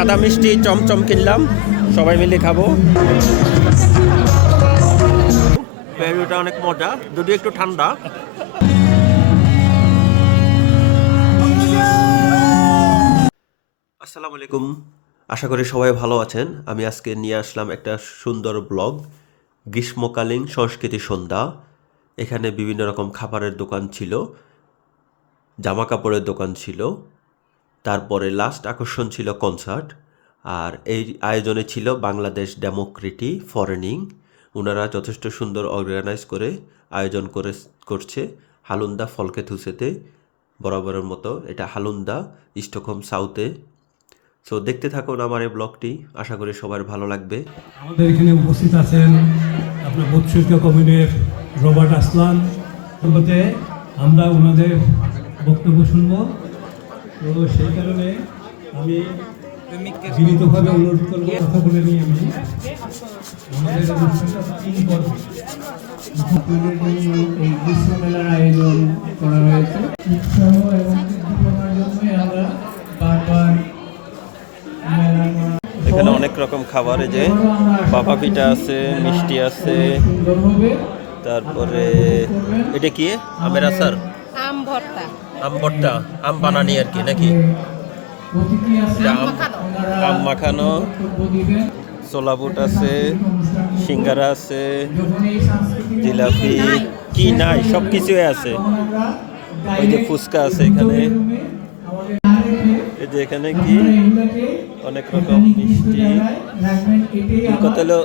সাদা মিষ্টি, চমচম কিনলাম। সবাই মিলে খাব। পেরুটা অনেক মজা যদি একটু ঠান্ডা। আসসালামু আলাইকুম। আশা করি সবাই ভালো আছেন। আমি আজকে নিয়ে আসলাম একটা সুন্দর ব্লগ, গ্রীষ্মকালীন সংস্কৃতি সন্ধ্যা। এখানে বিভিন্ন রকম খাবারের দোকান ছিল জামা কাপড়ের দোকান ছিল। তারপরে লাস্ট আকর্ষণ ছিল কনসার্ট আর এই আয়োজনে ছিল বাংলাদেশ ডেমোক্রেটি ফরেনিং ওনারা যথেষ্ট সুন্দর অর্গানাইজ করে আয়োজন করে, করছে হালুন্দা ফলকে থুসেতে বরাবরের মতো, এটা হালুন্দা স্টকহোম সাউথে সো দেখতে থাকুন আমার এই ব্লগটি আশা করি সবার ভালো লাগবে। আমাদের এখানে উপস্থিত আছেন আপনার বোধশুল্ক কমিউনের রবার্ট আসলান। আমরা ওনাদের বক্তব্য শুনব। তো সেই কারণে আমি বিনীতভাবে অনুরোধ করব কথা বলে নিই আমি আমাদের অনুষ্ঠানটা তিন পর্ব এই গ্রীষ্ম মেলার আয়োজন করা হয়েছে। উৎসাহ এবং উদ্দীপনার জন্যই আমরা বারবার এখানে অনেক রকম খাবার যে বাবা পিঠা আছে মিষ্টি আছে তারপরে এটা কি? আমের আচার? আম ভর্তা আম বানানি আর কি নাকি? আম মাখানো বক্তব্য দিবেন ছোলা বুট আছে সিঙ্গারা আছে জিলাপি কি নাই সব কিছুই আছে। ওই যে ফুচকা আছে এখানে। এই যে এখানে কি? অনেক রকম মিষ্টি। কত হলো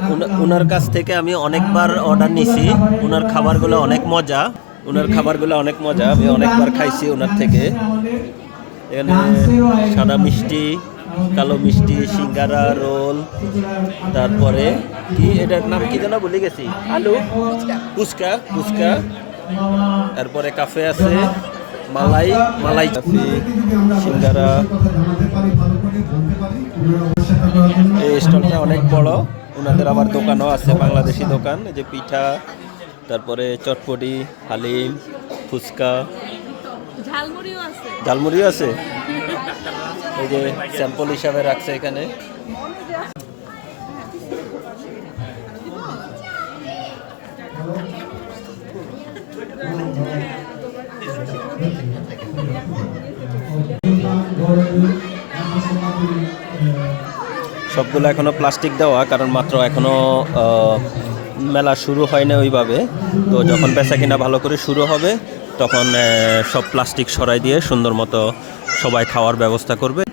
উনার কাছ থেকে আমি অনেকবার অর্ডার নিছি। ওনার খাবারগুলো অনেক মজা। উনার খাবারগুলো অনেক মজা, আমি অনেকবার খাইছি ওনার থেকে। এখানে সাদা মিষ্টি, কালো মিষ্টি, সিঙ্গারা, রোল, তারপরে কি এটার নাম কি যেন ভুলে গেছি? আলু, ফুচকা ফুচকা। তারপরে কাফে আছে, মালাই মালাই কাফি সিঙ্গারা। এই স্টলটা অনেক বড়, ওনাদের আবার দোকানও আছে, বাংলাদেশি দোকান যে পিঠা। তারপরে চটপটি হালিম ফুচকা। ঝালমুড়িও আছে। এই যে স্যাম্পল হিসাবে রাখছে এখানে। সবগুলো এখনও প্লাস্টিক দেওয়া কারণ মাত্র এখনও মেলা শুরু হয় না ওইভাবে তো যখন বেচা কিনা ভালো করে শুরু হবে তখন সব প্লাস্টিক সরাই দিয়ে সুন্দর মতো সবাই খাওয়ার ব্যবস্থা করবে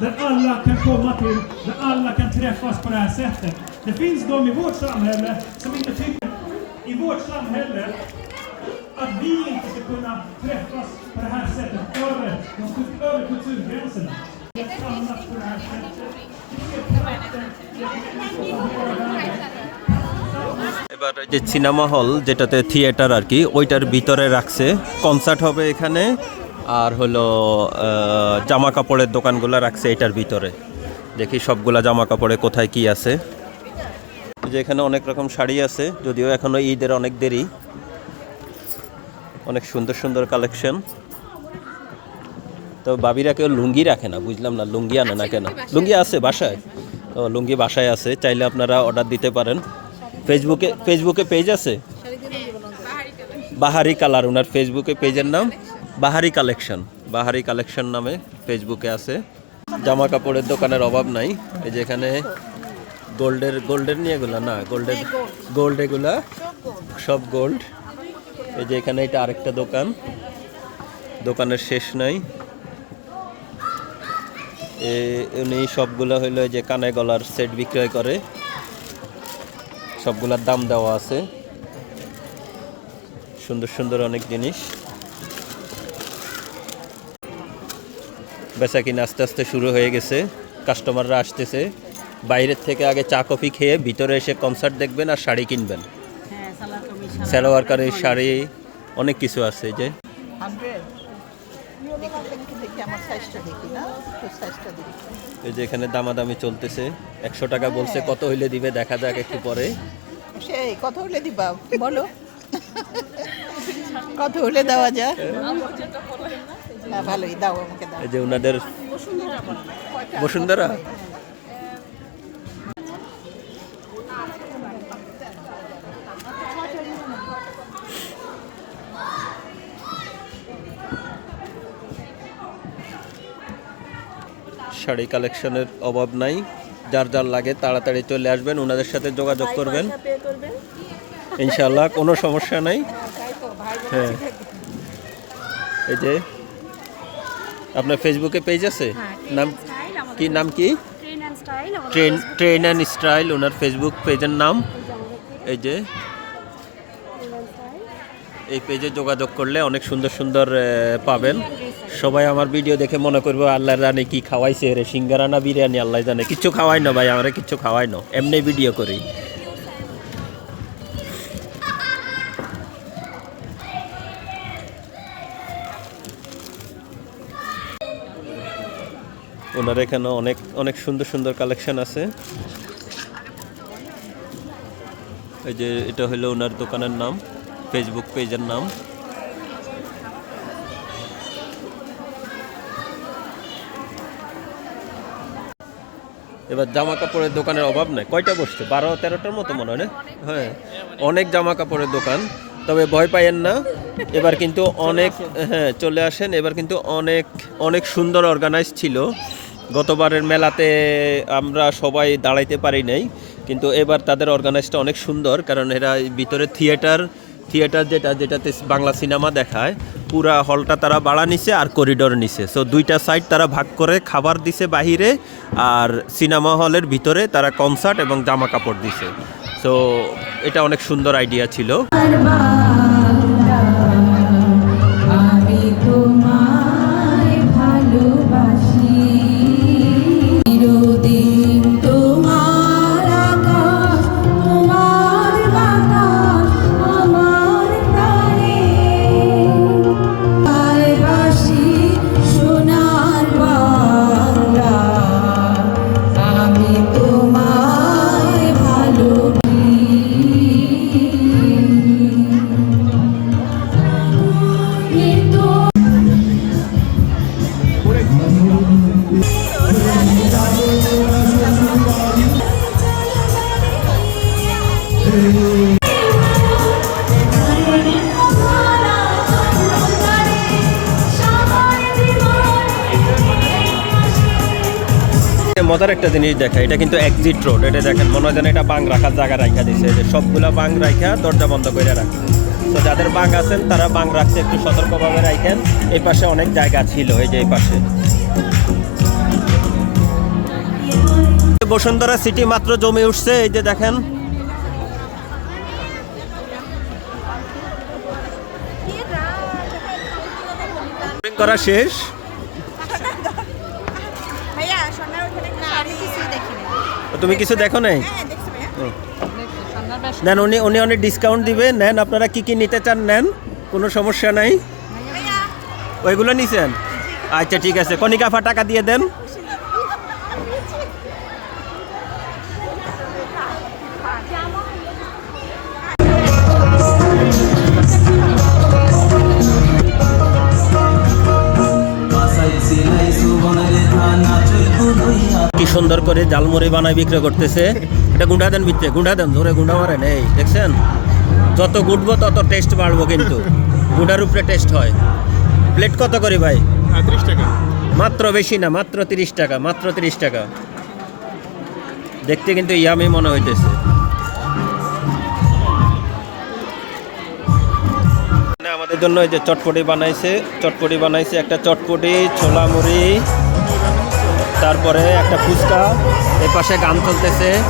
där alla kan komma till, där alla kan träffas på det här sättet. Det finns de i vårt samhälle som inte tycker, i vårt samhälle, att vi inte ska kunna träffas på det här sättet över, över kulturgränserna. Samlas på det här sättet. এবার যে cinema hall, যেটাতে theatre আর কি, ওইটার ভিতরে রাখছে। Concert হবে এখানে, আর হলো জামা কাপড়ের দোকানগুলো রাখছে এটার ভিতরে। দেখি সবগুলা জামা কাপড়ে কোথায় কি আছে। যে এখানে অনেক রকম শাড়ি আছে, যদিও এখনও ঈদের অনেক দেরি। অনেক সুন্দর সুন্দর কালেকশন। তো বাবিরা কেউ লুঙ্গি রাখে না, বুঝলাম না, লুঙ্গি আনে না কেন? লুঙ্গি আছে বাসায়। তো লুঙ্গি বাসায় আছে, চাইলে আপনারা অর্ডার দিতে পারেন। ফেসবুকে ফেসবুকে পেজ আছে? বাহারি কালার ওনার ফেসবুকে পেজের নাম বাহারি কালেকশন বাহারি কালেকশন নামে ফেসবুকে আছে। জামা কাপড়ের দোকানের অভাব নাই। এই যে এখানে গোল্ডের গোল্ডের নিয়ে এগুলা না, গোল্ডের, গোল্ড এগুলা, সব গোল্ড। এই যে এখানে এটা আরেকটা দোকান। দোকানের শেষ নাই। উনি সবগুলো হইল যে কানে গলার সেট বিক্রয় করে। সবগুলার দাম দেওয়া আছে। সুন্দর সুন্দর অনেক জিনিস। বেচা কিনা আস্তে আস্তে শুরু হয়ে গেছে। কাস্টমাররা আসতেছে। বাইরের থেকে আগে চা কফি খেয়ে ভিতরে এসে কনসার্ট দেখবেন আর শাড়ি কিনবেন। হ্যাঁ কামিজ সালোয়ার কারের শাড়ি অনেক কিছু আছে যে হান্ড্রেড দেখি দেখি দেখি আমার সাইজটা দেখি না? একটু সাইজটা দেখি এই যে এখানে দামাদামি চলতেছে একশো টাকা বলছে কত হইলে দিবে দেখা যাক একটু পরে। সেই কত হলে দিবা? বলো। কত হলে দেওয়া যায়? না ভালোই দাও আমাকে দাও। এই যে ওনাদের বসুন্ধরা? শাড়ি কালেকশনের অভাব নাই। যার যার লাগে তাড়াতাড়ি চলে আসবেন ওনাদের সাথে যোগাযোগ করবেন। ইনশাল্লাহ কোনো সমস্যা নাই। হ্যাঁ। এই যে আপনার ফেসবুকে পেজ আছে? নাম কি নাম কি? ট্রেন ট্রেন অ্যান্ড স্টাইল ওনার ফেসবুক পেজের নাম। এই যে এই পেজে যোগাযোগ করলে অনেক সুন্দর সুন্দর পাবেন। সবাই আমার ভিডিও দেখে মনে করব আল্লাহ জানে কি খাওয়াইছে রে, সিঙ্গারা না বিরিয়ানি, আল্লাহ জানে। কিচ্ছু খাওয়াই না ভাই, আমরা কিচ্ছু খাওয়াই না। এমনি ভিডিও করি। ওনার এখানে অনেক অনেক সুন্দর সুন্দর কালেকশন আছে। এই যে, এটা হলো ওনার দোকানের নাম। ফেসবুক পেজের নাম। এবার জামা কাপড়ের দোকানের অভাব নাই। কয়টা বসছে? বারো, তেরোটার মতো মনে হয় না? হ্যাঁ অনেক জামা কাপড়ের দোকান। তবে ভয় পাইয়েন না। এবার কিন্তু অনেক হ্যাঁ চলে আসেন। এবার কিন্তু অনেক অনেক সুন্দর অর্গানাইজ ছিল। গতবারের মেলাতে আমরা সবাই দাঁড়াইতে পারি নাই। কিন্তু এবার তাদের অর্গানাইজটা অনেক সুন্দর। কারণ এরা ভিতরে থিয়েটার থিয়েটার যেটা, যেটাতে বাংলা সিনেমা দেখায়, পুরা হলটা তারা বাড়া নিছে আর করিডোর নিছে। সো দুইটা সাইড তারা ভাগ করে খাবার দিছে বাহিরে আর সিনেমা হলের ভিতরে তারা কনসার্ট এবং জামা কাপড় দিছে। সো এটা অনেক সুন্দর আইডিয়া ছিল। একটা জিনিস দেখা এটা কিন্তু এক্সিট রোড এটা দেখেন মনে হয় যেন এটা বাং রাখার জায়গা রাখা দিছে যে সবগুলা বাং রাখা দরজা বন্ধ করে রাখছে। তো যাদের বাং আছেন তারা বাং রাখতে একটু সতর্কভাবে রাখেন এই পাশে অনেক জায়গা ছিল এই যে এই পাশে। বসুন্ধরা সিটি মাত্র জমে উঠছে এই যে দেখেন। করা শেষ ভাইয়া সোনার ওখানে না আমি কিছুই দেখিনি তো তুমি কিছু দেখো নাই? হ্যাঁ নেন উনি উনি অনেক ডিসকাউন্ট দিবে। নেন আপনারা কি কি নিতে চান নেন। কোনো সমস্যা নাই। ওইগুলো নিছেন? আচ্ছা ঠিক আছে। কনিকাফা টাকা দিয়ে দেন। করে জালমুড়ি বানায় বিক্রি করতেছে। এটা গুঁড়া দেন ভিতরে গুঁড়া দেন ধরে গুঁড়া মারেন এই দেখছেন? যত গুটবো তত টেস্ট বাড়বো কিন্তু। গুঁড়ার উপরে টেস্ট হয়। প্লেট কত করে ভাই? টাকা। মাত্র বেশি না মাত্র তিরিশ টাকা মাত্র তিরিশ টাকা। দেখতে কিন্তু ইয়ামি মনে হইতেছে। আমাদের জন্য এই যে চটপটি বানাইছে চটপটি বানাইছে একটা চটপটি ছোলা মুড়ি তারপরে একটা ফুচকা এই পাশে গান চলতেছে।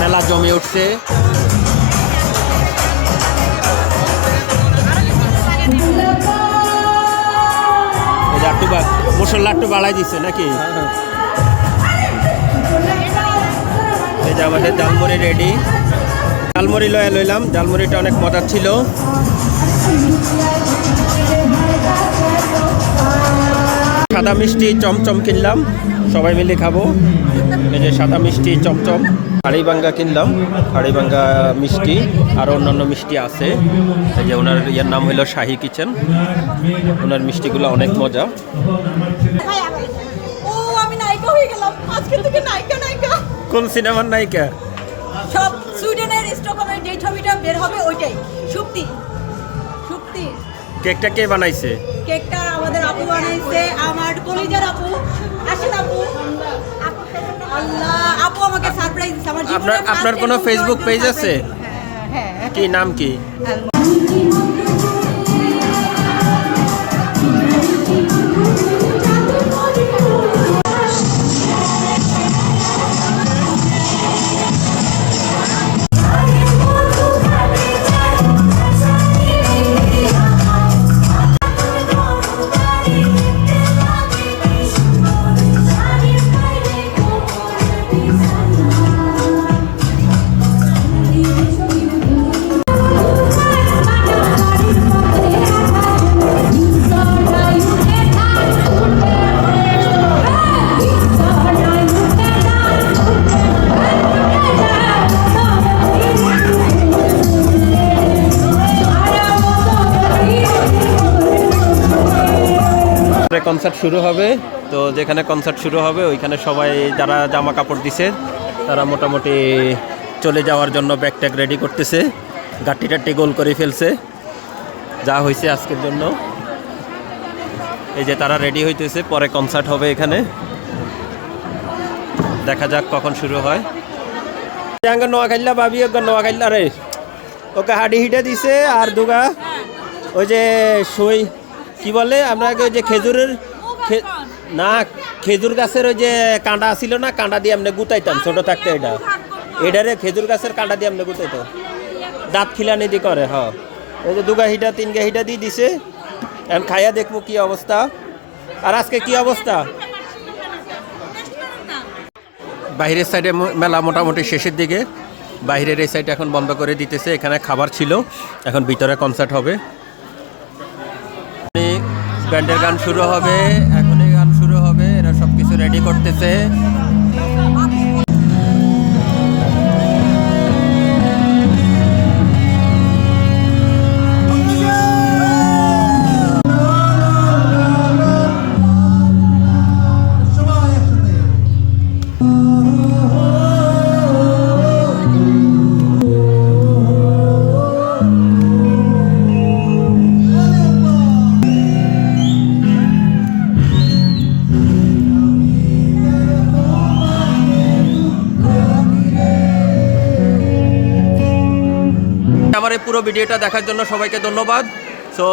মেলা জমে উঠছে। বা- মশলা একটু বাড়াই দিচ্ছে নাকি? এই আমাদের জালমুড়ি রেডি জালমুড়ি লয়ে লইলাম জালমুড়িটা অনেক মজার ছিল। সাদা মিষ্টি চমচম কিনলাম। সবাই মিলে খাব। এই যে সাদা মিষ্টি চমচম। হাড়িবাঙ্গা কিনলাম। হাড়িবাঙ্গা মিষ্টি আর অন্যান্য মিষ্টি আছে। এই যে ওনার ইয়ার নাম হলো শাহি কিচেন। ওনার মিষ্টিগুলো অনেক মজা। কোন সিনেমার নায়িকা? সব সুইডেনের স্টকহোমের যে ছবিটা বের হবে ওইটাই। সুপ্তি। কেকটা কে বানাইছে? কেকটা আমাদের আপু বানাইছে আমার কলিজার আপু। আসেন আপু। আল্লাহ আপু আমাকে সারপ্রাইজ দিছে। আমার জীবনে আপনার- আপনার কোনো ফেসবুক পেজ আছে? হ্যাঁ হ্যাঁ কি নাম কি? কনসার্ট শুরু হবে। তো যেখানে কনসার্ট শুরু হবে, ওইখানে সবাই যারা জামা কাপড় দিছে, তারা মোটামুটি চলে যাওয়ার জন্য ব্যাগ ট্যাগ রেডি করতেছে, গাট্টি টাট্টি গোল করে ফেলছে। যা হয়েছে আজকের জন্য। এই যে তারা রেডি হইতেছে, পরে কনসার্ট হবে এখানে। দেখা যাক কখন শুরু হয়। আঙ্গ নোয়াখাইলা ভাবি ওকে নোয়াখাইলা রে। ওকে হাডি হিটে দিছে, আর দুগা ওই যে সই কি বলে? আমরা ওই যে খেজুরের না, খেজুর গাছের ওই যে কাঁটা ছিল না, কাঁটা দিয়ে আমরা গুতাইতাম, ছোট থাকতে এটা। এটারে খেজুর গাছের কাঁটা দিয়ে আমরা গুতাইতাম। দাঁত খিলানি দি করে, হ। ওই যে দুগা হিটা, তিন গা হিটা দিয়ে দিছে। এখন খাইয়া দেখব কি অবস্থা। আর আজকে কি অবস্থা? বাইরের সাইডে মেলা মোটামুটি শেষের দিকে। বাইরের এই সাইড এখন বন্ধ করে দিতেছে। এখানে খাবার ছিল। এখন ভিতরে কনসার্ট হবে। ব্যান্ডের গান শুরু হবে এখনই গান শুরু হবে এরা সব কিছু রেডি করতেছে। পুরো ভিডিওটা দেখার জন্য সবাইকে ধন্যবাদ। সো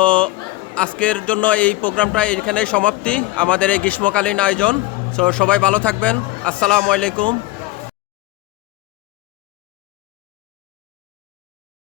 আজকের জন্য এই প্রোগ্রামটা এখানেই সমাপ্তি। আমাদের এই গ্রীষ্মকালীন আয়োজন। সো সবাই ভালো থাকবেন। আসসালামু আলাইকুম।